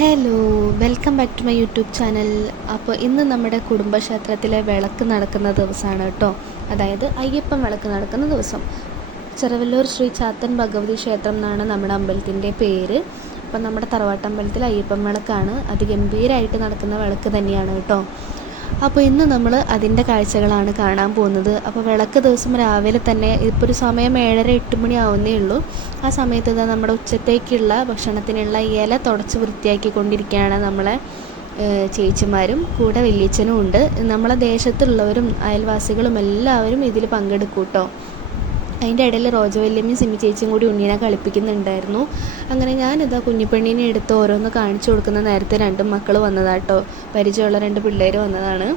Hello, welcome back to my YouTube channel. അപ്പോൾ ഇന്ന് നമ്മുടെ കുടുംബക്ഷേത്രത്തിലെ വിളക്ക് നടക്കുന്ന ദിവസമാണ് കേട്ടോ. അതായത് അയ്യപ്പൻ വിളക്ക് നടക്കുന്ന ദിവസം. ചെറുവല്ലൂർ ശ്രീ ചാത്തൻ ഭഗവതി ക്ഷേത്രം എന്നാണ് നമ്മുടെ അമ്പലത്തിൻ്റെ പേര്. അപ്പം നമ്മുടെ തറവാട്ടമ്പലത്തിൽ അയ്യപ്പൻ വിളക്കാണ്. അതിഗംഭീരമായിട്ട് നടക്കുന്ന വിളക്ക് തന്നെയാണ് കേട്ടോ. അപ്പോൾ ഇന്ന് നമ്മൾ അതിൻ്റെ കാഴ്ചകളാണ് കാണാൻ പോകുന്നത്. അപ്പോൾ വിളക്ക് ദിവസം രാവിലെ തന്നെ, ഇപ്പോൾ ഒരു സമയം 7:30-8 മണി ആവുന്നേ ഉള്ളൂ. ആ സമയത്ത് ഇതാ നമ്മുടെ ഉച്ചത്തേക്കുള്ള ഭക്ഷണത്തിനുള്ള ഇല തുടച്ച് വൃത്തിയാക്കിക്കൊണ്ടിരിക്കുകയാണ് നമ്മളെ ചേച്ചിമാരും കൂടെ വലിയച്ഛനും ഉണ്ട്. നമ്മളെ ദേശത്തുള്ളവരും അയൽവാസികളും എല്ലാവരും ഇതിൽ പങ്കെടുക്കും കേട്ടോ. അതിൻ്റെ ഇടയിൽ റോജവല്യമ്മയും സിമി ചേച്ചിയും കൂടി ഉണ്ണീനെ കളിപ്പിക്കുന്നുണ്ടായിരുന്നു. അങ്ങനെ ഞാനിതാ കുഞ്ഞിപ്പെണ്ണീനെ എടുത്ത് ഓരോന്ന് കാണിച്ചു കൊടുക്കുന്ന നേരത്തെ 2 മക്കൾ വന്നതാട്ടോ. പരിചയമുള്ള 2 പിള്ളേർ വന്നതാണ്.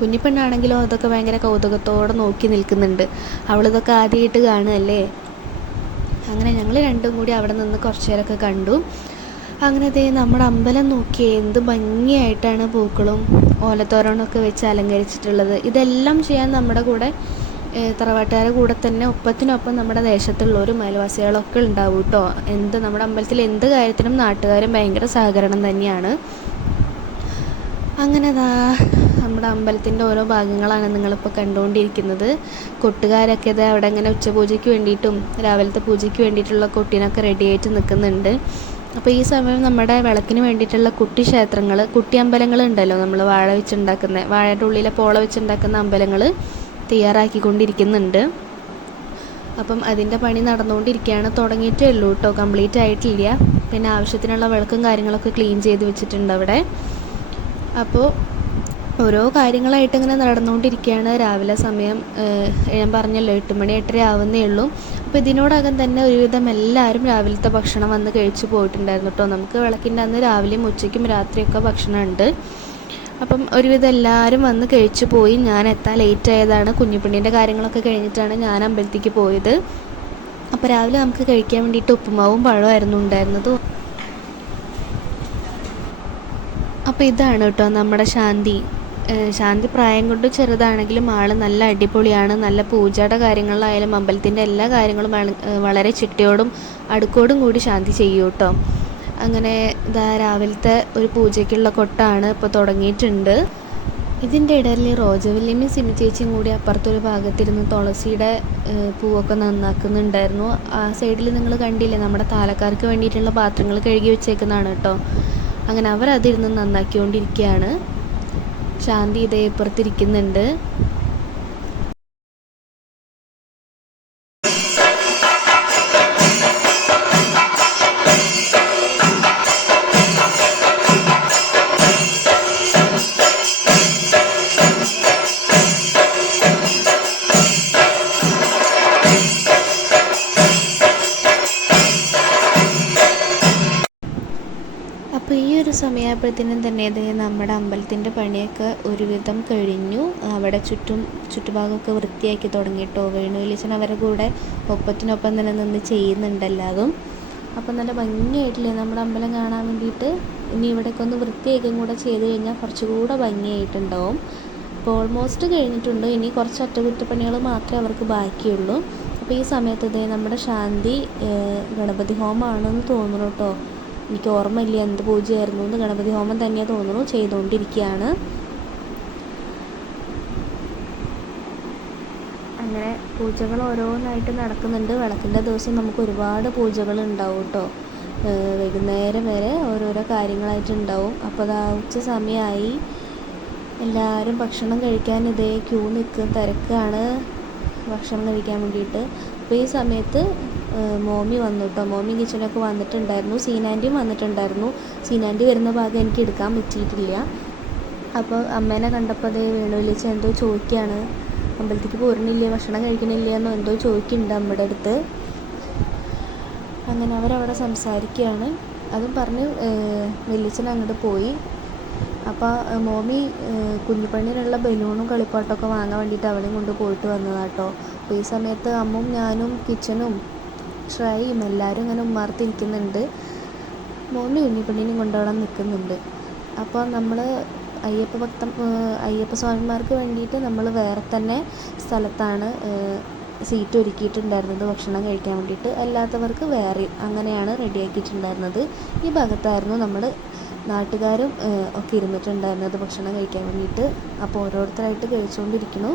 കുഞ്ഞിപ്പെണ്ണാണെങ്കിലോ അതൊക്കെ ഭയങ്കര കൗതുകത്തോടെ നോക്കി നിൽക്കുന്നുണ്ട്. അവളിതൊക്കെ ആദ്യമായിട്ട് കാണുകയല്ലേ. അങ്ങനെ ഞങ്ങൾ 2ഉം കൂടി അവിടെ നിന്ന് കുറച്ച് നേരമൊക്കെ കണ്ടു. അങ്ങനെ നമ്മുടെ അമ്പലം നോക്കിയേ, എന്ത് ഭംഗിയായിട്ടാണ് പൂക്കളും ഓലത്തോരണമൊക്കെ വെച്ച് അലങ്കരിച്ചിട്ടുള്ളത്. ഇതെല്ലാം ചെയ്യാൻ നമ്മുടെ കൂടെ തറവാട്ടുകാരുടെ കൂടെ തന്നെ ഒപ്പത്തിനൊപ്പം നമ്മുടെ ദേശത്തുള്ളവരും അയൽവാസികളൊക്കെ ഉണ്ടാവും കേട്ടോ. നമ്മുടെ അമ്പലത്തിൽ എന്ത് കാര്യത്തിനും നാട്ടുകാരും ഭയങ്കര സഹകരണം തന്നെയാണ്. അങ്ങനെ നമ്മുടെ അമ്പലത്തിൻ്റെ ഓരോ ഭാഗങ്ങളാണ് നിങ്ങളിപ്പോൾ കണ്ടുകൊണ്ടിരിക്കുന്നത്. കൊട്ടുകാരൊക്കെ അവിടെ ഇങ്ങനെ ഉച്ചപൂജയ്ക്ക് വേണ്ടിയിട്ടും രാവിലത്തെ പൂജയ്ക്ക് വേണ്ടിയിട്ടുള്ള കൊട്ടിനൊക്കെ റെഡിയായിട്ട് നിൽക്കുന്നുണ്ട്. അപ്പോൾ ഈ സമയം നമ്മുടെ വിളക്കിന് വേണ്ടിയിട്ടുള്ള കുട്ടി ക്ഷേത്രങ്ങൾ, കുട്ടി അമ്പലങ്ങൾ ഉണ്ടല്ലോ, നമ്മൾ വാഴ വെച്ചുണ്ടാക്കുന്ന, വാഴയുടെ ഉള്ളിലെ പോള വെച്ചുണ്ടാക്കുന്ന അമ്പലങ്ങൾ തയ്യാറാക്കിക്കൊണ്ടിരിക്കുന്നുണ്ട്. അപ്പം അതിൻ്റെ പണി നടന്നുകൊണ്ടിരിക്കുകയാണ്. തുടങ്ങിയിട്ടേ ഉള്ളൂ കേട്ടോ, കംപ്ലീറ്റ് ആയിട്ടില്ല. പിന്നെ ആവശ്യത്തിനുള്ള വിളക്കും കാര്യങ്ങളൊക്കെ ക്ലീൻ ചെയ്ത് വെച്ചിട്ടുണ്ട് അവിടെ. അപ്പോൾ ഓരോ കാര്യങ്ങളായിട്ട് ഇങ്ങനെ നടന്നുകൊണ്ടിരിക്കുകയാണ്. രാവിലെ സമയം ഞാൻ പറഞ്ഞല്ലോ 8 മണി 8:30 ആവുന്നേ ഉള്ളൂ. അപ്പോൾ ഇതിനോടകം തന്നെ ഒരുവിധം എല്ലാവരും രാവിലത്തെ ഭക്ഷണം വന്ന് കഴിച്ചു പോയിട്ടുണ്ടായിരുന്നു കേട്ടോ. നമുക്ക് വിളക്കിൻ്റെ അന്ന് രാവിലെയും ഉച്ചയ്ക്കും രാത്രിയൊക്കെ ഭക്ഷണമുണ്ട്. അപ്പം ഒരുവിധം എല്ലാവരും വന്ന് കഴിച്ചു പോയി. ഞാൻ എത്താൻ ലേറ്റ് ആയതാണ്. കുഞ്ഞിപ്പെണ്ണിൻ്റെ കാര്യങ്ങളൊക്കെ കഴിഞ്ഞിട്ടാണ് ഞാൻ അമ്പലത്തേക്ക് പോയത്. അപ്പോൾ രാവിലെ നമുക്ക് കഴിക്കാൻ വേണ്ടിയിട്ട് ഉപ്പുമാവും പഴമായിരുന്നു ഉണ്ടായിരുന്നത്. അപ്പോൾ ഇതാണ് കേട്ടോ നമ്മുടെ ശാന്തി പ്രായം കൊണ്ട് ചെറുതാണെങ്കിലും ആൾ നല്ല അടിപൊളിയാണ്. നല്ല പൂജയുടെ കാര്യങ്ങളിലായാലും അമ്പലത്തിൻ്റെ എല്ലാ കാര്യങ്ങളും വളരെ ചിട്ടയോടും അടുക്കോടും കൂടി ശാന്തി ചെയ്യും കേട്ടോ. അങ്ങനെ രാവിലത്തെ ഒരു പൂജയ്ക്കുള്ള കൊട്ടാണ് ഇപ്പോൾ തുടങ്ങിയിട്ടുണ്ട്. ഇതിൻ്റെ ഇടയിൽ റോജവല്യമ്മയും സിമി ചേച്ചിയും കൂടി അപ്പുറത്തൊരു ഭാഗത്തിരുന്ന് തുളസിയുടെ പൂവൊക്കെ നന്നാക്കുന്നുണ്ടായിരുന്നു. ആ സൈഡിൽ നിങ്ങൾ കണ്ടില്ലേ, നമ്മുടെ താലക്കാർക്ക് വേണ്ടിയിട്ടുള്ള പാത്രങ്ങൾ കഴുകി വെച്ചേക്കുന്നതാണ് കേട്ടോ. അങ്ങനെ അവരതിരുന്ന് നന്നാക്കിക്കൊണ്ടിരിക്കുകയാണ്. ശാന്തി ഇതേ ഇപ്പുറത്തിരിക്കുന്നുണ്ട്. അപ്പോൾ ഈ ഒരു സമയമായപ്പോഴത്തേനും തന്നെ നമ്മുടെ അമ്പലത്തിൻ്റെ പണിയൊക്കെ ഒരുവിധം കഴിഞ്ഞു. അവിടെ ചുറ്റുഭാഗമൊക്കെ വൃത്തിയാക്കി തുടങ്ങിയിട്ടോ. വേണുവലിച്ചൻ അവരുടെ കൂടെ ഒപ്പത്തിനൊപ്പം തന്നെ നിന്ന് ചെയ്യുന്നുണ്ടല്ലാതും. അപ്പം നല്ല ഭംഗിയായിട്ടില്ലേ നമ്മുടെ അമ്പലം കാണാൻ വേണ്ടിയിട്ട്. ഇനി ഇവിടെയൊക്കെ ഒന്ന് വൃത്തിയാക്കുകയും കൂടെ ചെയ്ത് കഴിഞ്ഞാൽ കുറച്ചുകൂടെ ഭംഗിയായിട്ടുണ്ടാവും. അപ്പോൾ ഓൾമോസ്റ്റ് കഴിഞ്ഞിട്ടുണ്ട്. ഇനി കുറച്ച് അറ്റകുറ്റപ്പണികൾ മാത്രമേ അവർക്ക് ബാക്കിയുള്ളൂ. അപ്പോൾ ഈ സമയത്ത് നമ്മുടെ ശാന്തി ഗണപതി ഹോമമാണെന്ന് തോന്നുന്നു കേട്ടോ. എനിക്ക് ഓർമ്മയില്ല എന്ത് പൂജയായിരുന്നു എന്ന്. ഗണപതി ഹോമം തന്നെയാണ് തോന്നുന്നു ചെയ്തുകൊണ്ടിരിക്കുകയാണ്. അങ്ങനെ പൂജകൾ ഓരോന്നായിട്ട് നടക്കുന്നുണ്ട്. വിളക്കിൻ്റെ ദിവസം നമുക്ക് ഒരുപാട് പൂജകൾ ഉണ്ടാവും കേട്ടോ. വൈകുന്നേരം വരെ ഓരോരോ കാര്യങ്ങളായിട്ടുണ്ടാവും. അപ്പോൾ ഉച്ച സമയമായി. എല്ലാവരും ഭക്ഷണം കഴിക്കാൻ ക്യൂ നിൽക്കും, തിരക്കാണ് ഭക്ഷണം കഴിക്കാൻ വേണ്ടിയിട്ട്. അപ്പോൾ ഈ സമയത്ത് മോമി വന്നു കേട്ടോ. മോമി കിച്ചനൊക്കെ വന്നിട്ടുണ്ടായിരുന്നു. സീനാൻ്റിയും വന്നിട്ടുണ്ടായിരുന്നു. സീനാൻ്റി വരുന്ന ഭാഗം എനിക്ക് എടുക്കാൻ പറ്റിയിട്ടില്ല. അപ്പോൾ അമ്മേനെ കണ്ടപ്പോൾ വേണുവലിച്ച് എന്തോ ചോദിക്കുകയാണ്. അമ്പലത്തേക്ക് പോരുന്നില്ല, ഭക്ഷണം കഴിക്കണില്ല എന്നോ എന്തോ ചോദിക്കുന്നുണ്ട് അമ്മയുടെ അടുത്ത്. അങ്ങനെ അവരവിടെ സംസാരിക്കുകയാണ്. അതും പറഞ്ഞ് വലിയച്ഛൻ അങ്ങോട്ട് പോയി. അപ്പോൾ മോമി കുഞ്ഞിപ്പെണ്ണിനുള്ള ബലൂണും കളിപ്പാട്ടമൊക്കെ വാങ്ങാൻ വേണ്ടിയിട്ട് അവളെയും കൊണ്ട് പോയിട്ട് വന്നതാട്ടോ. അപ്പോൾ ഈ സമയത്ത് അമ്മും ഞാനും കിച്ചനും ശ്രേയും എല്ലാവരും ഇങ്ങനെ ഉമ്മാർത്തിരിക്കുന്നുണ്ട്. മോമി കുഞ്ഞിപ്പെണ്ണിനെയും കൊണ്ടവിടെ നിൽക്കുന്നുണ്ട്. അപ്പോൾ നമ്മൾ അയ്യപ്പ സ്വാമിമാർക്ക് വേണ്ടിയിട്ട് നമ്മൾ വേറെ തന്നെ സ്ഥലത്താണ് സീറ്റ് ഒരുക്കിയിട്ടുണ്ടായിരുന്നത് ഭക്ഷണം കഴിക്കാൻ വേണ്ടിയിട്ട്. അല്ലാത്തവർക്ക് വേറെ അങ്ങനെയാണ് റെഡിയാക്കിയിട്ടുണ്ടായിരുന്നത്. ഈ ഭാഗത്തായിരുന്നു നമ്മൾ നാട്ടുകാരും ഒക്കെ ഇരുന്നിട്ടുണ്ടായിരുന്നത് ഭക്ഷണം കഴിക്കാൻ വേണ്ടിയിട്ട്. അപ്പോൾ ഓരോരുത്തരായിട്ട് കഴിച്ചുകൊണ്ടിരിക്കുന്നു.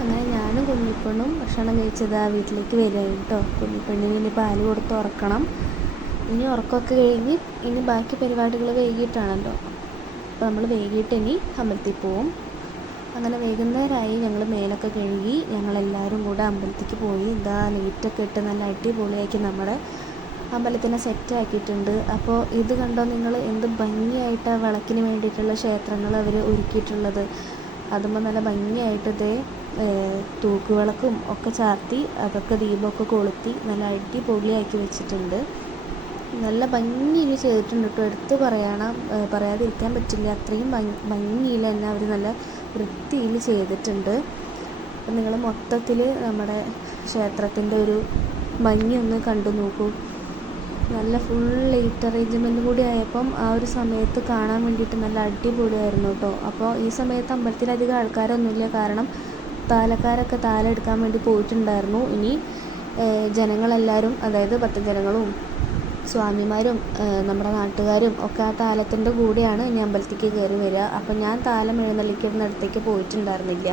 അങ്ങനെ ഞാനും കുഞ്ഞിപ്പെണ്ണും ഭക്ഷണം കഴിച്ചത് ആ വീട്ടിലേക്ക് വരികയാണ് കേട്ടോ. കുഞ്ഞിപ്പെണ്ണിന് ഇനി പാല് കൊടുത്ത് ഉറക്കണം. ഇനി ഉറക്കമൊക്കെ കഴിഞ്ഞ് ഇനി ബാക്കി പരിപാടികൾ വൈകിട്ടാണല്ലോ. അപ്പോൾ നമ്മൾ വൈകിട്ട് ഇനി അമ്പലത്തിൽ പോവും. അങ്ങനെ വൈകുന്നേരമായി. ഞങ്ങൾ മേലൊക്കെ കഴുകി ഞങ്ങളെല്ലാവരും കൂടെ അമ്പലത്തിലേക്ക് പോയി. ഇതാ ലൈറ്റൊക്കെ ഇട്ട് നല്ല അടിപൊളിയാക്കി നമ്മുടെ അമ്പലത്തിനെ സെറ്റാക്കിയിട്ടുണ്ട്. അപ്പോൾ ഇത് കണ്ടോ നിങ്ങൾ, എന്ത് ഭംഗിയായിട്ടാണ് വിളക്കിന് വേണ്ടിയിട്ടുള്ള ക്ഷേത്രങ്ങൾ അവർ ഒരുക്കിയിട്ടുള്ളത്. അതുമ്പോൾ നല്ല ഭംഗിയായിട്ട് ഇതേ തൂക്കുവിളക്കും ഒക്കെ ചാർത്തി അതൊക്കെ ദീപമൊക്കെ കൊളുത്തി നല്ല അടിപൊളിയാക്കി വെച്ചിട്ടുണ്ട്. നല്ല ഭംഗിയിൽ ചെയ്തിട്ടുണ്ട് കേട്ടോ. എടുത്ത് പറയാതിരിക്കാൻ പറ്റില്ല. അത്രയും ഭംഗിയിൽ തന്നെ അവർ നല്ല വൃത്തിയിൽ ചെയ്തിട്ടുണ്ട്. അപ്പം നിങ്ങൾ മൊത്തത്തിൽ നമ്മുടെ ക്ഷേത്രത്തിൻ്റെ ഒരു ഭംഗി ഒന്ന് കണ്ടു നോക്കൂ. നല്ല ഫുൾ ലൈറ്റ് അറേഞ്ച്മെൻറ്റും കൂടി ആയപ്പം ആ ഒരു സമയത്ത് കാണാൻ വേണ്ടിയിട്ട് നല്ല അടിപൊളിയായിരുന്നു കേട്ടോ. അപ്പോൾ ഈ സമയത്ത് അമ്പലത്തിലധികം ആൾക്കാരൊന്നുമില്ല, കാരണം താലക്കാരൊക്കെ താലം എടുക്കാൻ വേണ്ടി പോയിട്ടുണ്ടായിരുന്നു. ഇനി ജനങ്ങളെല്ലാവരും, അതായത് ഭക്തജനങ്ങളും സ്വാമിമാരും നമ്മുടെ നാട്ടുകാരും ഒക്കെ ആ താലത്തിൻ്റെ കൂടെയാണ് ഇനി അമ്പലത്തിലേക്ക് കയറി വരിക. അപ്പം ഞാൻ താലം എഴുന്നള്ളിക്കുന്നിടത്തേക്ക് പോയിട്ടുണ്ടായിരുന്നില്ല.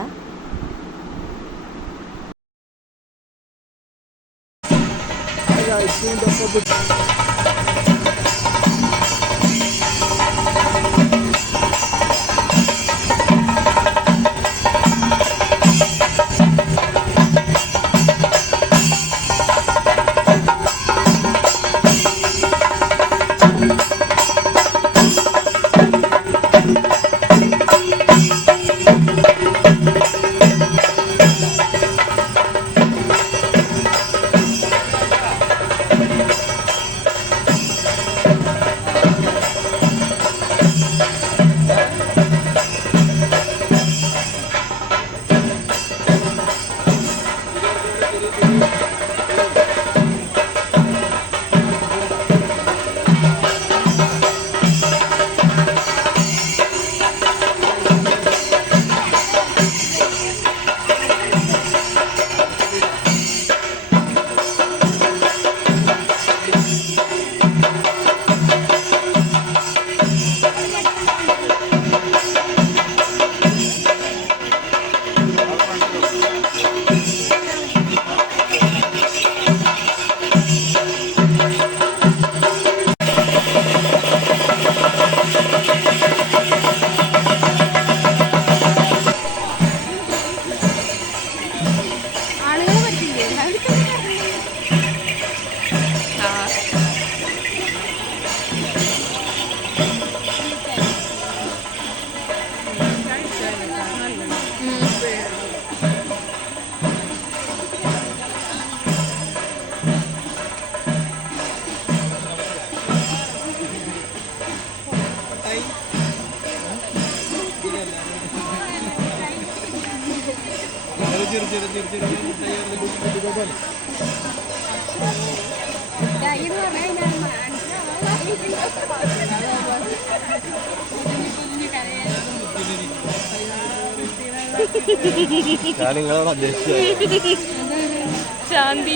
ശാന്തി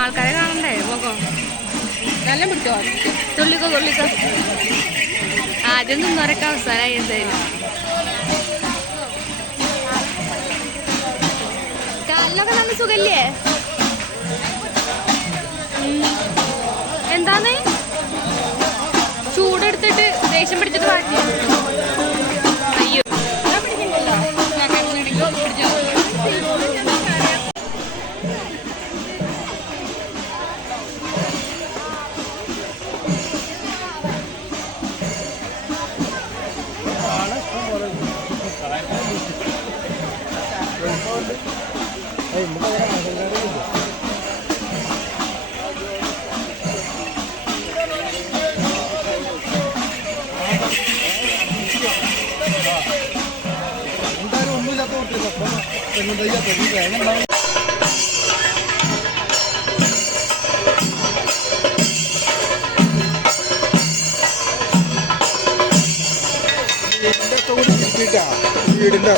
ആൾക്കാരെ കാണണ്ടേ മുഖം നല്ല പിടിച്ചോ തുള്ളിക്കോ ആദ്യം നിന്നവരൊക്കെ അവസാനമായി എന്തായാലും കാലിലൊക്കെ നല്ല സുഖല്ലേ എന്താന്ന് ചൂടെടുത്തിട്ട് ദേഷ്യം പിടിച്ചിട്ട് വാട്ടി അയ്യോ വീടിന്റെ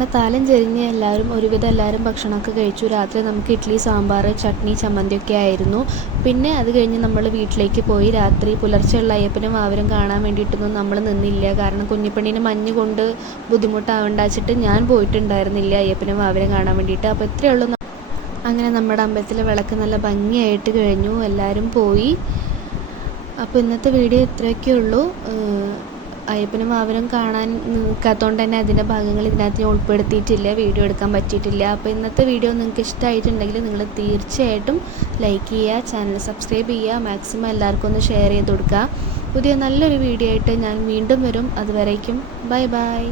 അങ്ങനെ താലം ചെരിഞ്ഞ് ഒരുവിധം എല്ലാവരും ഭക്ഷണമൊക്കെ കഴിച്ചു. രാത്രി നമുക്ക് ഇഡ്ഡലി, സാമ്പാർ, ചട്നി, ചമ്മന്തിയൊക്കെ ആയിരുന്നു. പിന്നെ അത് കഴിഞ്ഞ് നമ്മൾ വീട്ടിലേക്ക് പോയി. രാത്രി പുലർച്ചെയുള്ള അയ്യപ്പനും വാവരും കാണാൻ വേണ്ടിയിട്ടൊന്നും നമ്മൾ നിന്നില്ല. കാരണം കുഞ്ഞിപ്പെണ്ണീന് മഞ്ഞ് കൊണ്ട് ബുദ്ധിമുട്ടാവണ്ട വെച്ചിട്ട് ഞാൻ പോയിട്ടുണ്ടായിരുന്നില്ല അയ്യപ്പനും വാവരും കാണാൻ വേണ്ടിയിട്ട്. അപ്പോൾ ഇത്രയേ ഉള്ളൂ. അങ്ങനെ നമ്മുടെ അമ്പലത്തിലെ വിളക്ക് നല്ല ഭംഗിയായിട്ട് കഴിഞ്ഞു, എല്ലാവരും പോയി. അപ്പോൾ ഇന്നത്തെ വീഡിയോ ഇത്രയൊക്കെ ഉള്ളൂ. അയ്യപ്പനും വാവരും കാണാൻ നിൽക്കാത്തതുകൊണ്ട് തന്നെ അതിൻ്റെ ഭാഗങ്ങൾ ഇതിനകത്ത് ഞാൻ ഉൾപ്പെടുത്തിയിട്ടില്ല, വീഡിയോ എടുക്കാൻ പറ്റിയിട്ടില്ല. അപ്പോൾ ഇന്നത്തെ വീഡിയോ നിങ്ങൾക്ക് ഇഷ്ടമായിട്ടുണ്ടെങ്കിൽ നിങ്ങൾ തീർച്ചയായിട്ടും ലൈക്ക് ചെയ്യുക, ചാനൽ സബ്സ്ക്രൈബ് ചെയ്യുക, മാക്സിമം എല്ലാവർക്കും ഒന്ന് ഷെയർ ചെയ്ത് കൊടുക്കുക. പുതിയ നല്ലൊരു വീഡിയോ ആയിട്ട് ഞാൻ വീണ്ടും വരും. അതുവരേക്കും ബൈ ബൈ.